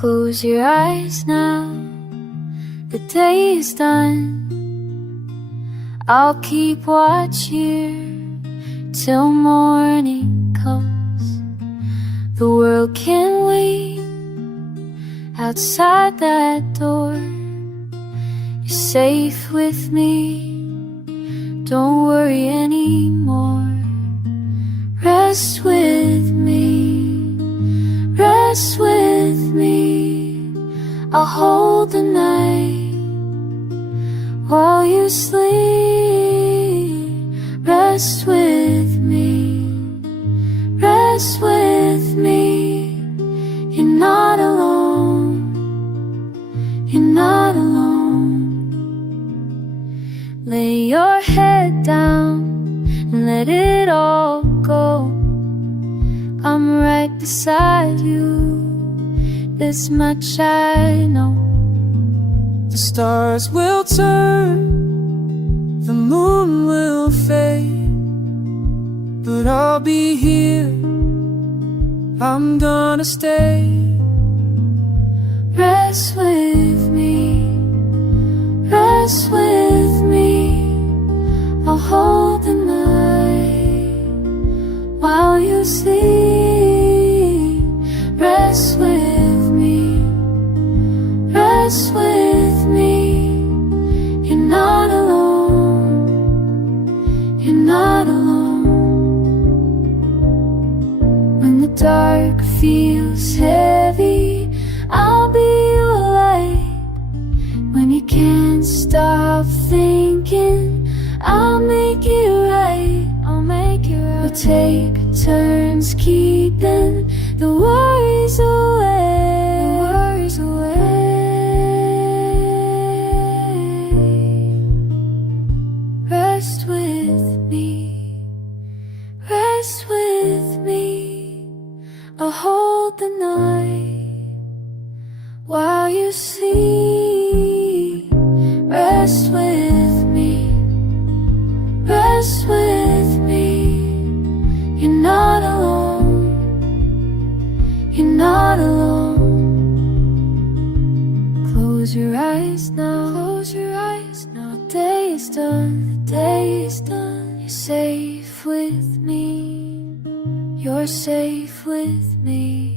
Close your eyes now, the day is done. I'll keep watch here till morning comes. The world can wait outside that door. You're safe with me, don't worry anymore. Rest with me, rest with me. I'll hold the night while you sleep. Rest with me, rest with me. You're not alone, you're not alone. Lay your head down and let it all go. I'm right beside you, this much I know. The stars will turn, the moon will fade, but I'll be here, I'm gonna stay. Rest with me, rest with me. I'll hold the night while you sleep. Rest with me, rest with me. You're not alone, you're not alone. When the dark feels heavy, I'll be your light. When you can't stop thinking, I'll make it right, I'll make it right. We'll take turns keeping the worries away, the worries away. Rest with me, rest with me. I'll hold the night while you sleep. Rest with me, rest with me. You're not alone, you're not alone. Close your eyes now, close your eyes now. The day is done, the day is done. You're safe with me, you're safe with me.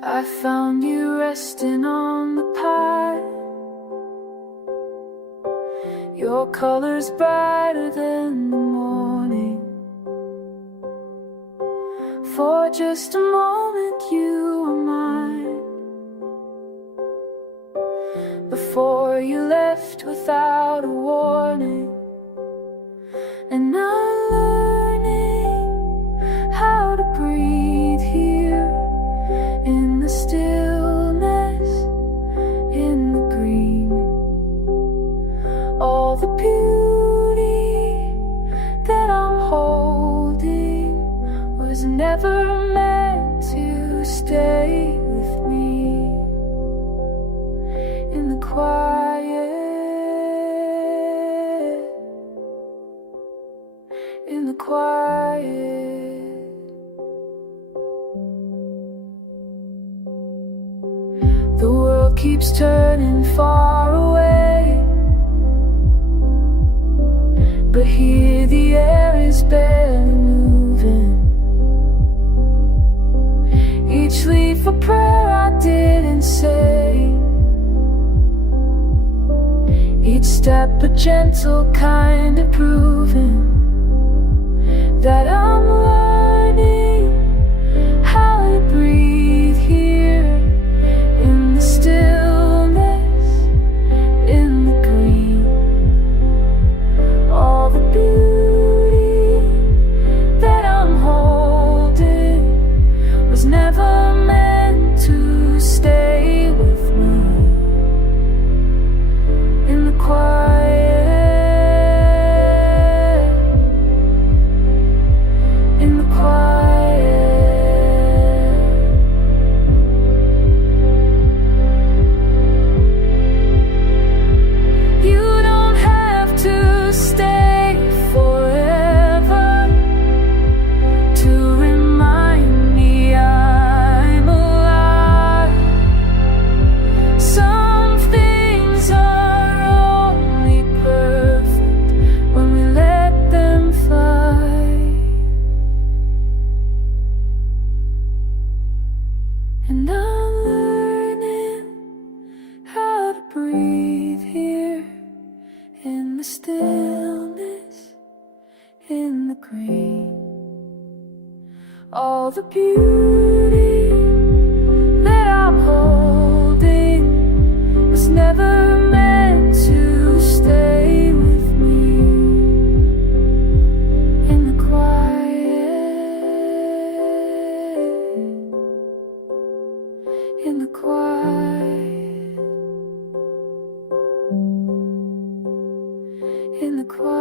I found you resting on the pine. Your color's brighter than the morning. For just a moment you were mine. Before you left without a warning. And I'm learning how to breathe here, in the stillness, in the green. All the beauty that I'm holding was never meant to stay with me. In the quiet, in the quiet. The world keeps turning far away, but here the air is barely moving. Each leaf a prayer I didn't say, each step a gentle kind of proving that I'm learning how to breathe here, in the stillness, in the green. All the beauty that I'm holding was never meant to stay with me. In the quiet, in the quiet. You don't have to stay forever to remind me I'm alive. Some things are only perfect when we let them fly. And I'm learning how to breathe here, in the stillness, in the green. All the beauty that I'm holding was never meant to stay with me. In the quiet, in the quiet, in the quiet.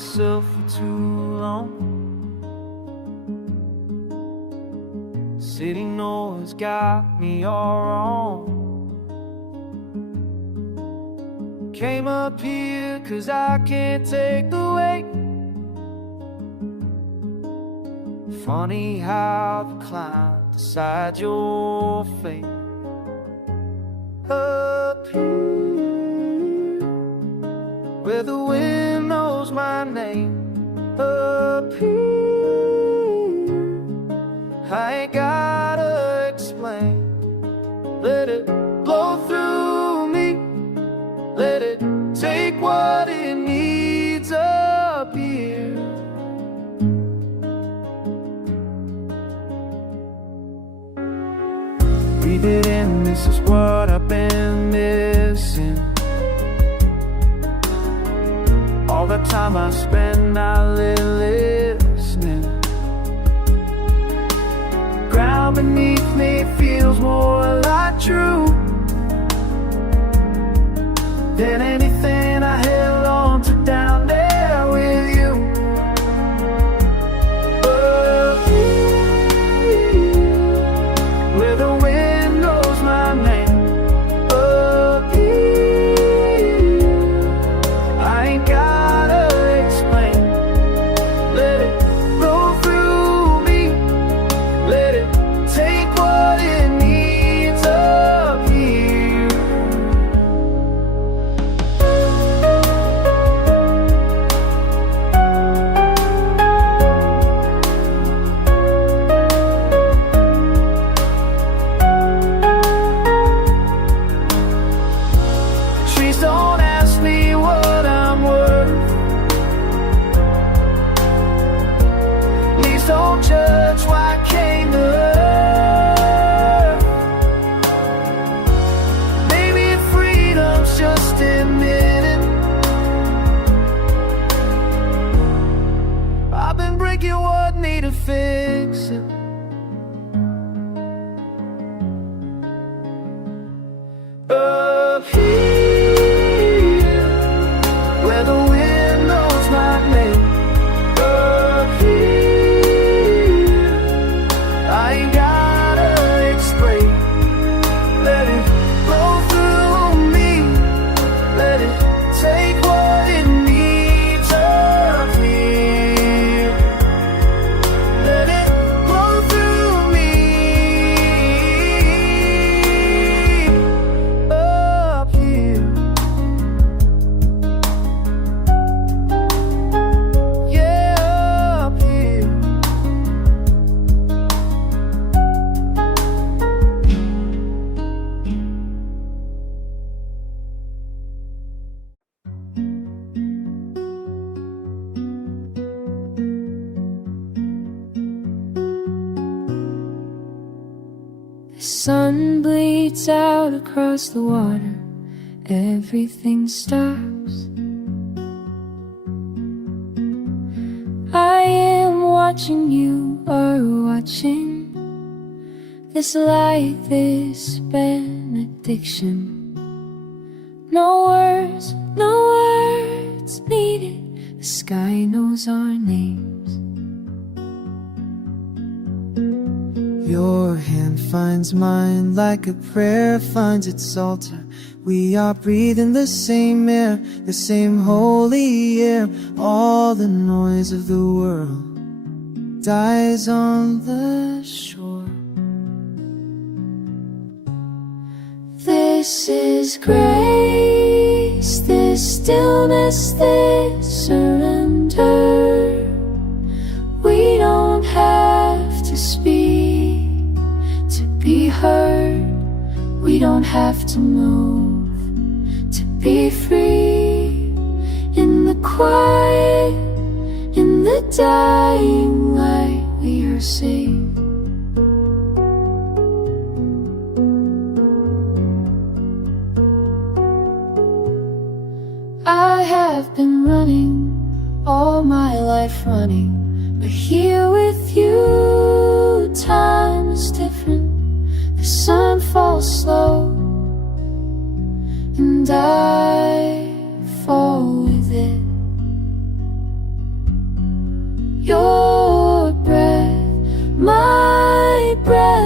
myself for too long. City noise got me all wrong. Came up here 'cause I can't take the weight. Funny how the climb decides your fate. Up here, where the wind knows my name. Up here, I ain't gotta explain. Let it blow through me. Let it take what it needs up here. Breathe it in, this is what I've been missing. All the time I spend listening. Ground beneath me feels more like true than anything I held on to down there with you. Up here, where the wind knows my name. Up here, I ain't gotta explain. Let it roll through me. Let it take what it needs up here. Trees don't ask me what I'm worth. Leaves don't judge why I came to earth. Maybe freedom's just admitting I've been breaking what needed fixing. Up here, where the wind knows my name. Up here, I ain't gotta explain. Let it flow through me. Let it take what it needs up here. Let it flow through me. Up here, yeah, up here. The sun bleeds out across the water. Everything stops. I am watching, you are watching. This light, this benediction. No words needed. The sky knows our names. Your hand finds mine like a prayer finds its altar. We are breathing the same air, the same holy air. All the noise of the world dies on the shore. This is grace, this stillness, this surrender. We don't have to speak to be heard. We don't have to move to be free. In the quiet, in the dying light, we are safe. I have been running all my life running, but here with you, time is different. The sun falls slow, and I fall with it. Your breath, my